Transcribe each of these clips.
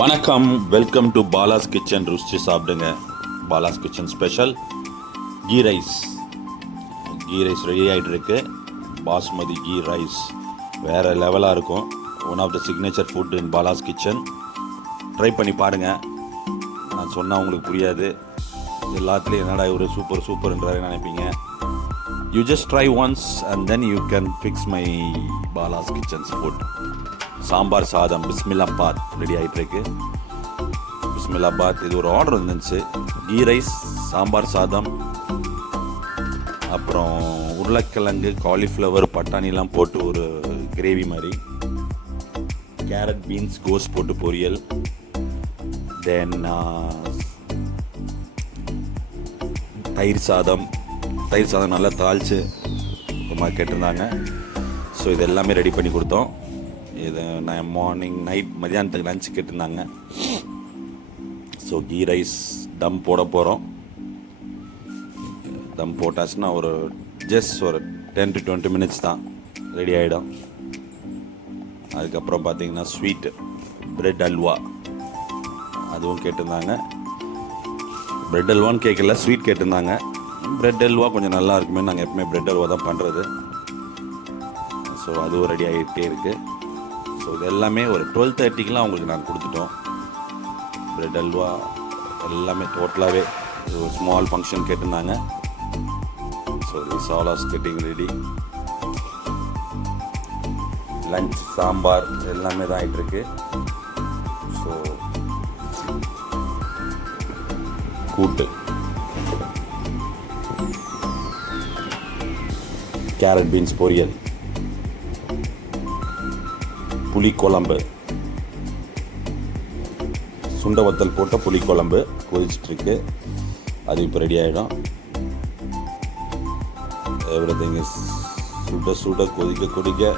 வணக்கம், welcome to Bala's kitchen. ருசிச்சு சாப்பிடுங்க. Bala's kitchen special ghee rice ready ஆகிட்டு இருக்கு. பாஸ்மதி கீ ரைஸ் வேறு லெவலாக இருக்கும். One of the signature food in Bala's kitchen. Try பண்ணி பாருங்கள். நான் சொன்னால் உங்களுக்கு புரியாது. எல்லாத்துலேயும் என்னடா ஒரு சூப்பர்ன்றாரு நினைப்பீங்க. You just try once and then you can fix my Bala's kitchens food. Sambar சாதம் பிஸ்மில்லாபாத் ரெடி ஆகிட்டுருக்கு. பிஸ்மில்லாபாத் இது ஒரு ஆர்டர் வந்துச்சு. கீ ரைஸ், சாம்பார் சாதம், அப்புறம் உருளைக்கிழங்கு, காலிஃப்ளவர், பட்டாணிலாம் போட்டு ஒரு கிரேவி மாதிரி, கேரட், பீன்ஸ், கோஸ் போட்டு பொரியல், தென் தயிர் சாதம் நல்லா தாளித்து கேட்டிருந்தாங்க. ஸோ இது எல்லாமே ரெடி பண்ணி கொடுத்தோம். இது நான் மார்னிங் நைட் மதியானத்துக்கு லஞ்ச் கேட்டிருந்தாங்க. ஸோ கீ ரைஸ் தம் போட போகிறோம். தம் போட்டாச்சுன்னா ஒரு ஜஸ்ட் ஒரு 10 to 20 minutes தான் ரெடி ஆகிடும். அதுக்கப்புறம் பார்த்திங்கன்னா ஸ்வீட்டு ப்ரெட் அல்வா அதுவும் கேட்டிருந்தாங்க. ப்ரெட் அல்வான்னு கேட்கல, ஸ்வீட் கேட்டிருந்தாங்க. ப்ரெட் அல்வா கொஞ்சம் நல்லா இருக்குமே, நாங்கள் எப்பவுமே ப்ரெட் அல்வா தான் பண்ணுறது. ஸோ அதுவும் ரெடி ஆகிட்டே இருக்குது. ஸோ இது எல்லாமே ஒரு 12:30க்கெலாம் அவங்களுக்கு நாங்கள் கொடுத்துட்டோம். ப்ரெட் அல்வா எல்லாமே டோட்டலாகவே ஒரு ஸ்மால் ஃபங்க்ஷன் கேட்டிருந்தாங்க. So this all are getting ready. Lunch sambar எல்லாமே தான் ஆகிட்டுருக்கு. ஸோ கூட்டு, கேரட் பீன்ஸ் பொரியல், புளிக்குழம்பு, சுண்டை வத்தல் போட்ட புளிக்குழம்பு கொதிச்சிட்ருக்கு. அது இப்போ ரெடி ஆகிடும். எவ்ரிதிங் இஸ் சுட கொதிக்க.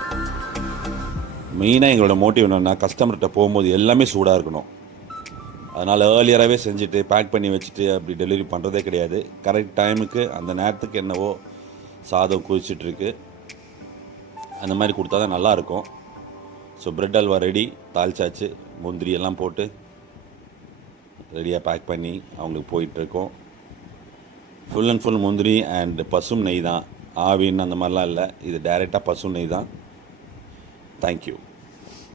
மெயினாக எங்களோட மோட்டிவ் என்னென்னா, கஸ்டமர்கிட்ட போகும்போது எல்லாமே சூடாக இருக்கணும். அதனால் ஏர்லியராகவே செஞ்சுட்டு பேக் பண்ணி வச்சுட்டு அப்படி டெலிவரி பண்ணுறதே கிடையாது. கரெக்ட் டைமுக்கு அந்த நேரத்துக்கு என்னவோ சாதம் கொதிச்சிட்ருக்கு, அந்த மாதிரி கொடுத்தா தான் நல்லாயிருக்கும். ஸோ ப்ரெட் அல்வா ரெடி, தாளிச்சாச்சு, முந்திரி எல்லாம் போட்டு ரெடியாக பேக் பண்ணி அவங்களுக்கு போயிட்டுருக்கோம். ஃபுல் அண்ட் ஃபுல் முந்திரி அண்ட் பசும் நெய் தான். ஆவின்னு அந்த மாதிரிலாம் இல்லை, இது டைரெக்டாக பசும் நெய் தான். தேங்க்யூ.